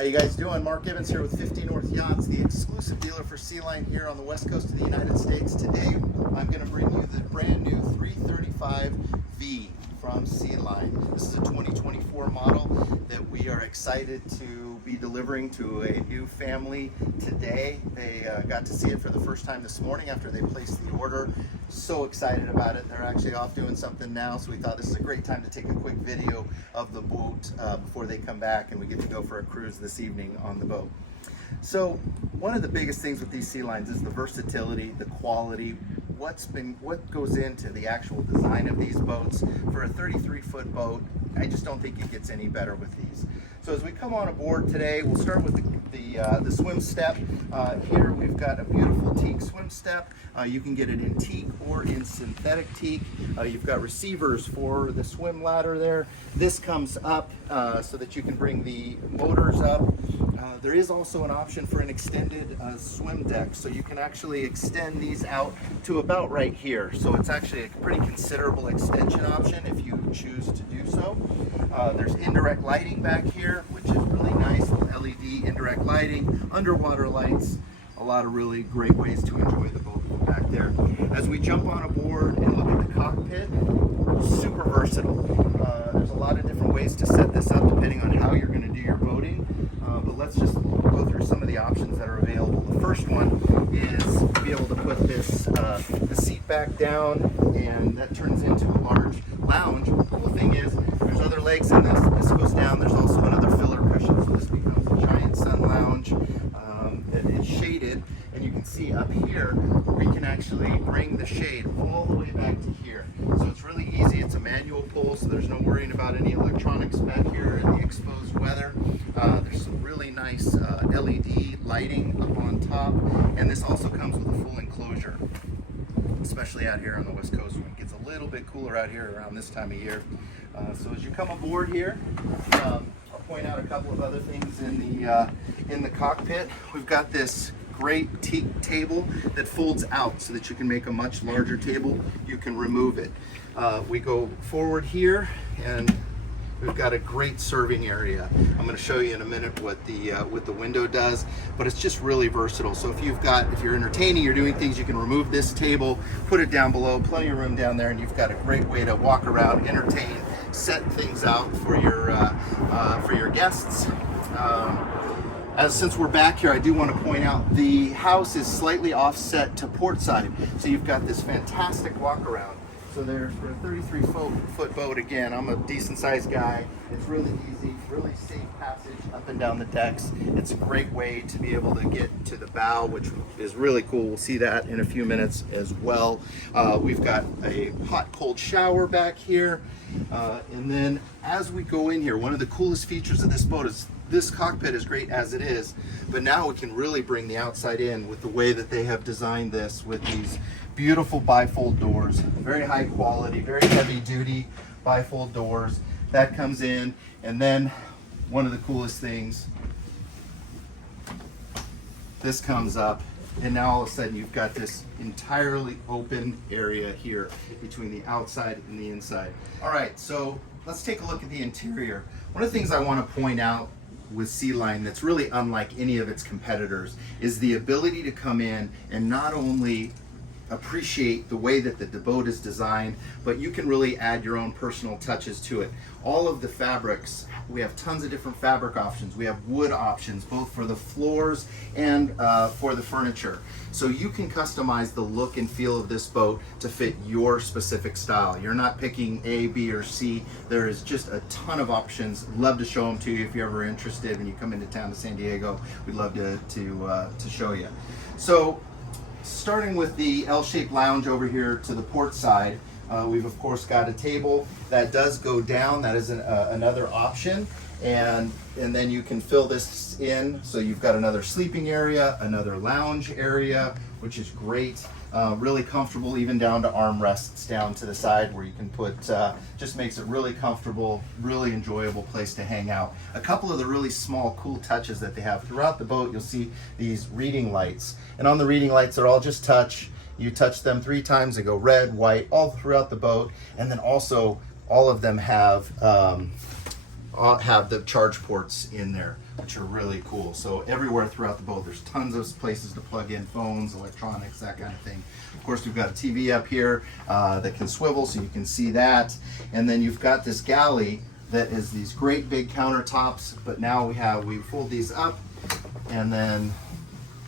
How you guys doing? Mark Gibbons here with 50 North Yachts, the exclusive dealer for Sealine here on the west coast of the United States. Today, I'm going to bring you the brand new 335v from Sealine. This is a 2024 model that we are excited to be delivering to a new family today. They got to see it for the first time this morning after they placed the order. So excited about it. They're actually off doing something now, so we thought this is a great time to take a quick video of the boat before they come back and we get to go for a cruise this evening on the boat. So one of the biggest things with these Sealines is the versatility, the quality, what goes into the actual design of these boats. For a 33-foot boat, I just don't think it gets any better with these. So as we come on aboard today, we'll start with the swim step. Here we've got a beautiful teak swim step. You can get it in teak or in synthetic teak. You've got receivers for the swim ladder there. This comes up so that you can bring the motors up. There is also an option for an extended swim deck, so you can actually extend these out to about right here. So it's actually a pretty considerable extension option if you choose to do so. There's indirect lighting back here, which is really nice with LED indirect lighting, underwater lights, a lot of really great ways to enjoy the boat back there. As we jump on aboard and look at the cockpit, super versatile. There's a lot of different ways to set this up depending on how you're going to do your boating. But let's just go through some of the options that are available. The first one is to be able to put this the seat back down, and that turns into a large lounge. The cool thing is there's other legs in this. This goes down. There's also another filler cushion, so this becomes a giant sun lounge that is shaded. And you can see up here we can actually bring the shade all the way back to here. So it's really easy. It's a manual pull, so there's no worrying about any electronics back here in the exposed weather. There's some really nice LED lighting up on top, and this also comes with a full enclosure, especially out here on the west coast when it gets a little bit cooler out here around this time of year. So as you come aboard here, I'll point out a couple of other things in the cockpit. We've got this great teak table that folds out so that you can make a much larger table. You can remove it. We go forward here and we've got a great serving area. I'm going to show you in a minute what the window does, but it's just really versatile. So if you're entertaining, you're doing things, you can remove this table, put it down below, plenty of room down there, and you've got a great way to walk around, entertain, set things out for your guests. Since we're back here, I do want to point out the house is slightly offset to port side, so you've got this fantastic walk around. So there, for a 33-foot boat, again, I'm a decent sized guy. It's really easy, really safe passage up and down the decks. It's a great way to be able to get to the bow, which is really cool. We'll see that in a few minutes as well. We've got a hot, cold shower back here. And then as we go in here, one of the coolest features of this boat is this cockpit is great as it is, but now we can really bring the outside in with the way that they have designed this with these beautiful bifold doors, very high quality, very heavy duty bifold doors. That comes in, and then one of the coolest things, this comes up, and now all of a sudden you've got this entirely open area here between the outside and the inside. All right, so let's take a look at the interior. One of the things I want to point out with Sealine that's really unlike any of its competitors is the ability to come in and not only appreciate the way that the boat is designed, but you can really add your own personal touches to it. All of the fabrics, we have tons of different fabric options. We have wood options, both for the floors and for the furniture. So you can customize the look and feel of this boat to fit your specific style. You're not picking A, B, or C. There is just a ton of options. Love to show them to you if you're ever interested. When you come into town to San Diego, we'd love to show you. So starting with the L-shaped lounge over here to the port side, we've of course got a table that does go down. That is another option, and then you can fill this in. So you've got another sleeping area, another lounge area, which is great. Really comfortable, even down to armrests down to the side where you can put, just makes it really comfortable, really enjoyable place to hang out. A couple of the really small, cool touches that they have throughout the boat, you'll see these reading lights. And on the reading lights, they're all just touch. You touch them 3 times, they go red, white, all throughout the boat. And then also, all of them have, I'll have the charge ports in there, which are really cool. So everywhere throughout the boat, there's tons of places to plug in phones, electronics, that kind of thing. Of course, we've got a TV up here that can swivel, so you can see that. And then you've got this galley that is these great big countertops, but now we fold these up, and then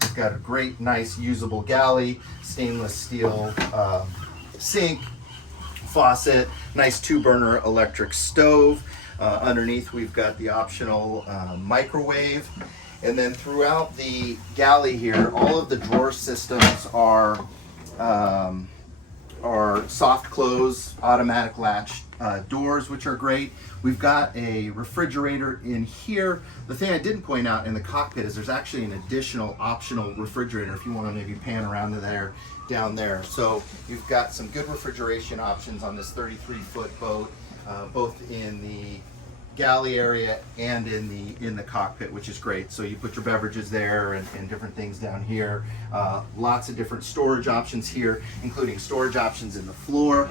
we've got a great, nice, usable galley, stainless steel sink, faucet, nice 2-burner electric stove. Underneath we've got the optional microwave. And then throughout the galley here, all of the drawer systems are soft close, automatic latch doors, which are great. We've got a refrigerator in here. The thing I didn't point out in the cockpit is there's actually an additional optional refrigerator if you want to maybe pan around to there, down there. So you've got some good refrigeration options on this 33-foot boat, both in the galley area and in the cockpit, which is great. So you put your beverages there and different things down here. Lots of different storage options here, including storage options in the floor.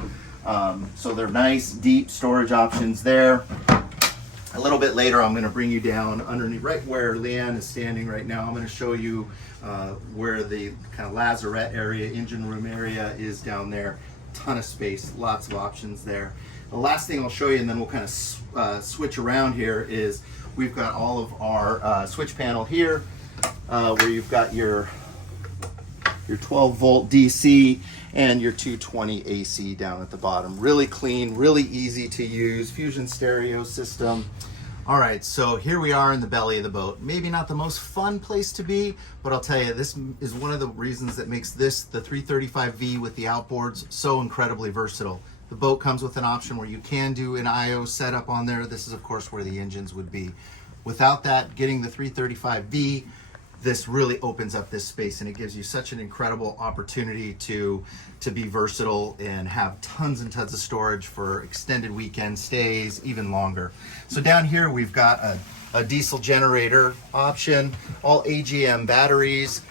So they're nice, deep storage options there. A little bit later, I'm going to bring you down underneath, right where Leanne is standing right now. I'm going to show you where the kind of lazarette area, engine room area is down there. Ton of space, lots of options there. The last thing I'll show you, and then we'll kind of switch around here, is we've got all of our switch panel here, where you've got your 12-volt DC and your 220 AC down at the bottom. Really clean, really easy to use, Fusion stereo system. All right, so here we are in the belly of the boat. Maybe not the most fun place to be, but I'll tell you, this is one of the reasons that makes this, the 335V with the outboards, so incredibly versatile. The boat comes with an option where you can do an IO setup on there. This is, of course, where the engines would be. Without that, getting the 335V, this really opens up this space, and it gives you such an incredible opportunity to be versatile and have tons and tons of storage for extended weekend stays, even longer. So down here we've got a diesel generator option, all AGM batteries.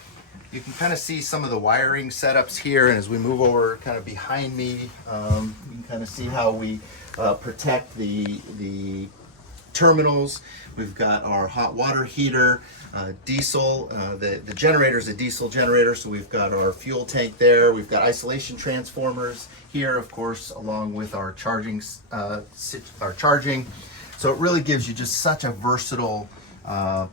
You can kind of see some of the wiring setups here, and as we move over kind of behind me, you can kind of see how we protect the terminals. We've got our hot water heater, diesel. The generator is a diesel generator, so we've got our fuel tank there. We've got isolation transformers here, of course, along with our charging. So it really gives you just such a versatile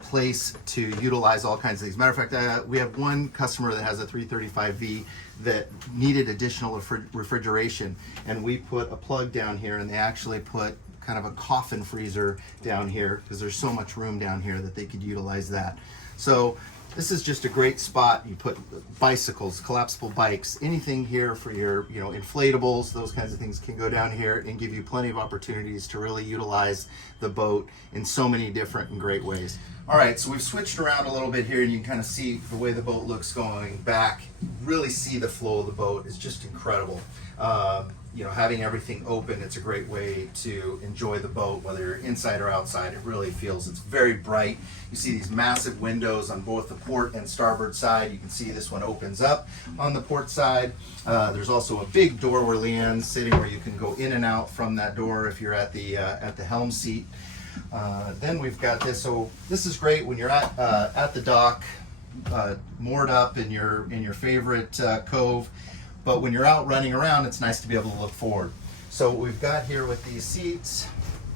place to utilize all kinds of things. Matter of fact, we have one customer that has a 335V that needed additional refrigeration, and we put a plug down here, and they actually put kind of a coffin freezer down here because there's so much room down here that they could utilize that. So this is just a great spot. You put bicycles, collapsible bikes, anything here for your, inflatables, those kinds of things can go down here and give you plenty of opportunities to really utilize the boat in so many different and great ways. All right, so we've switched around a little bit here, and you can kind of see the way the boat looks going back. Really see the flow of the boat. It's just incredible. Having everything open, it's a great way to enjoy the boat, whether you're inside or outside. It really feels, it's very bright. You see these massive windows on both the port and starboard side. You can see this one opens up on the port side. There's also a big door where Leanne's sitting, where you can go in and out from that door if you're at the helm seat. Then we've got this. So this is great when you're at the dock, moored up in your favorite cove. But when you're out running around, it's nice to be able to look forward. So what we've got here with these seats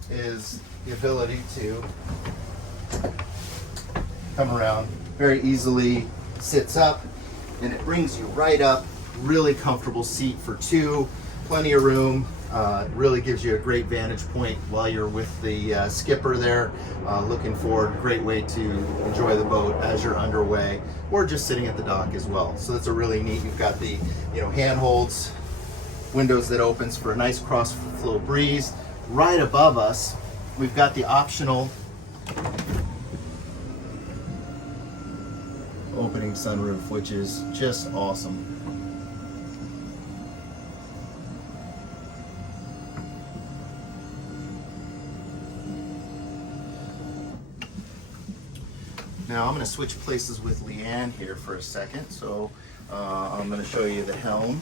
is the ability to come around very easily, sits up, and it brings you right up. Really comfortable seat for two, plenty of room. It really gives you a great vantage point while you're with the skipper there, looking forward. Great way to enjoy the boat as you're underway, or just sitting at the dock as well. So that's a really neat. You've got the handholds, windows that opens for a nice cross flow breeze. Right above us, we've got the optional opening sunroof, which is just awesome. Now I'm going to switch places with Leanne here for a second. So I'm going to show you the helm.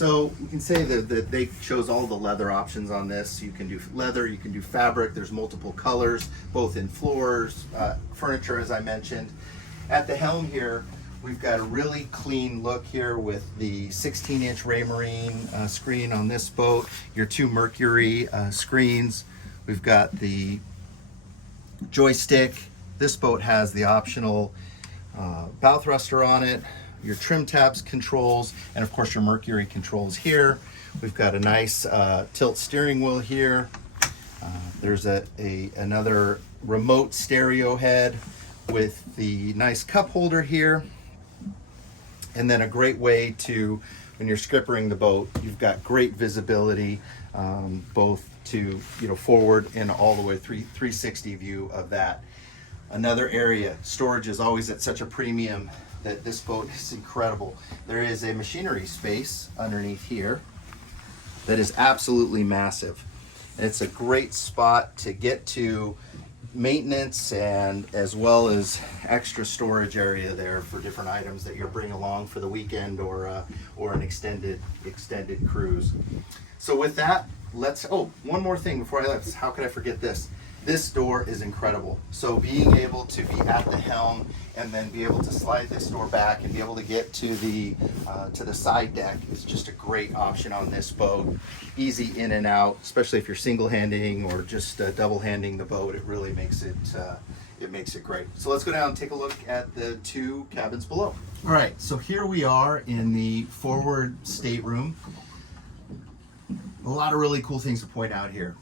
So you can say that they chose all the leather options on this. You can do leather, you can do fabric. There's multiple colors, both in floors, furniture, as I mentioned. At the helm here, we've got a really clean look here with the 16-inch Raymarine screen on this boat, your 2 Mercury screens. We've got the joystick. This boat has the optional bow thruster on it, your trim tabs controls, and of course your Mercury controls here. We've got a nice tilt steering wheel here. There's another remote stereo head with the nice cup holder here. And then a great way to, when you're skippering the boat, you've got great visibility, both to forward and all the way 360 view of that. Another area, storage is always at such a premium that this boat is incredible. There is a machinery space underneath here that is absolutely massive. And it's a great spot to get to maintenance and as well as extra storage area there for different items that you're bringing along for the weekend or an extended cruise. So with that, one more thing before I left. How could I forget this? This door is incredible. So being able to be at the helm and then be able to slide this door back and be able to get to the side deck is just a great option on this boat. Easy in and out, especially if you're single-handing or just double-handing the boat. It really makes it great. So let's go down and take a look at the 2 cabins below. All right, so here we are in the forward stateroom. A lot of really cool things to point out here.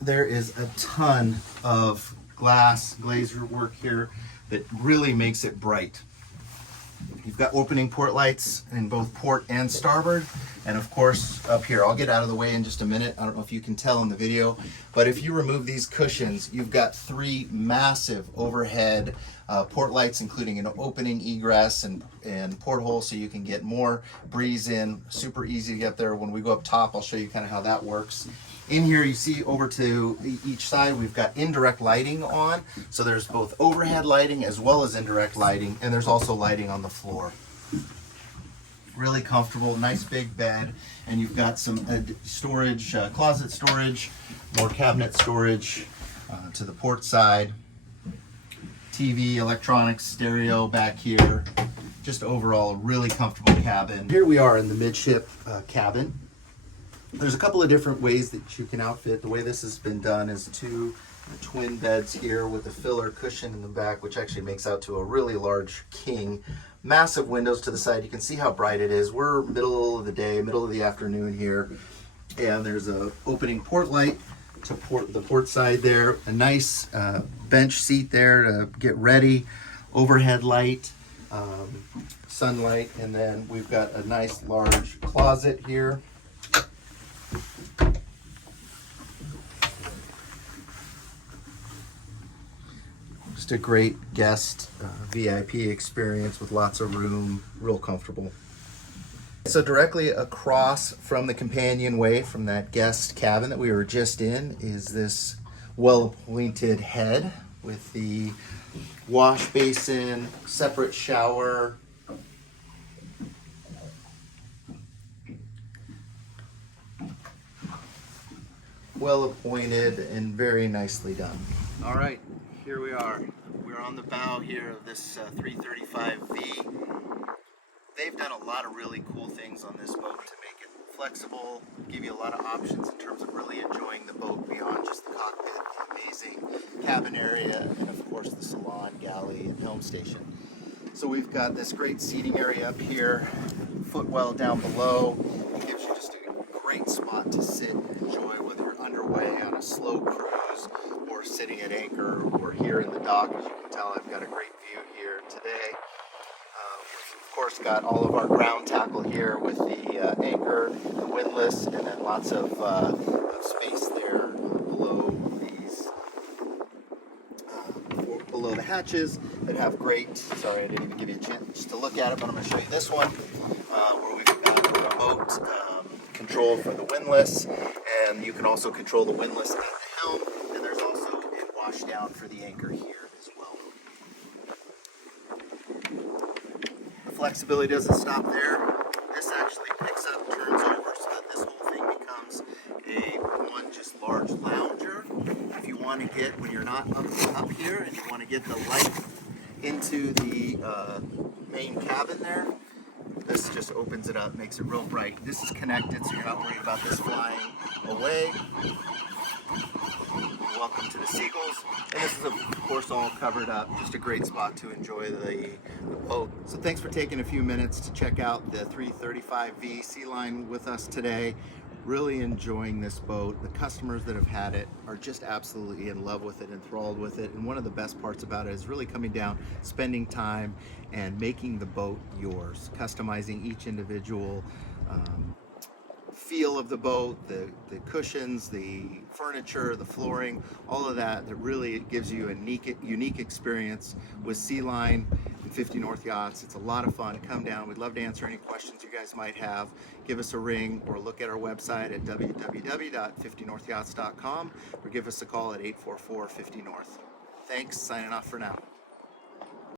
There is a ton of glazer work here that really makes it bright. You've got opening port lights in both port and starboard, and of course up here. I'll get out of the way in just a minute. I don't know if you can tell in the video, but if you remove these cushions, you've got 3 massive overhead port lights, including an opening egress and porthole, so you can get more breeze in. Super easy to get there. When we go up top, I'll show you kind of how that works. In here, you see over to each side, we've got indirect lighting on. So there's both overhead lighting as well as indirect lighting, and there's also lighting on the floor. Really comfortable, nice big bed, and you've got some storage, closet storage, more cabinet storage to the port side. TV, electronics, stereo back here. Just overall, a really comfortable cabin. Here we are in the midship cabin. There's a couple of different ways that you can outfit. The way this has been done is 2 twin beds here with a filler cushion in the back, which actually makes out to a really large king. Massive windows to the side. You can see how bright it is. We're middle of the day, middle of the afternoon here. And there's a opening port light to the port side there. A nice bench seat there to get ready. Overhead light, sunlight, and then we've got a nice large closet here. Just a great guest VIP experience with lots of room, real comfortable. So directly across from the companionway from that guest cabin that we were just in is this well-appointed head with the wash basin, separate shower. Well appointed and very nicely done. All right, here we are. We're on the bow here of this 335V. They've done a lot of really cool things on this boat to make it flexible, give you a lot of options in terms of really enjoying the boat beyond just the cockpit, the amazing cabin area, and of course the salon, galley, and helm station. So we've got this great seating area up here, footwell down below. It gives you just a great spot to sit and enjoy, whether you're underway on a slow cruise or sitting at anchor or here in the dock. As you can tell, I've got a great view here today. Of course, got all of our ground tackle here with the anchor, the windlass, and then lots of space there below below the hatches that have great. Sorry, I didn't even give you a chance to look at it, but I'm going to show you this one where we've got a remote control for the windlass, and you can also control the windlass at the helm, and there's also a wash down for the anchor here as well. Flexibility doesn't stop there. This actually picks up want to get when you're not up here and you want to get the light into the main cabin there. This just opens it up, makes it real bright. This is connected, so you're not worried about this flying away. Welcome to the Seagulls. And this is, of course, all covered up. Just a great spot to enjoy the boat. So thanks for taking a few minutes to check out the 335V Sealine with us today. Really enjoying this boat. The customers that have had it are just absolutely in love with it, enthralled with it. And one of the best parts about it is really coming down, spending time, and making the boat yours. Customizing each individual feel of the boat, the cushions, the furniture, the flooring, all of that really gives you a unique experience with Sealine and 50 North Yachts. It's a lot of fun. Come down. We'd love to answer any questions you guys might have. Give us a ring or look at our website at www.50northyachts.com or give us a call at 844-50 North. Thanks. Signing off for now.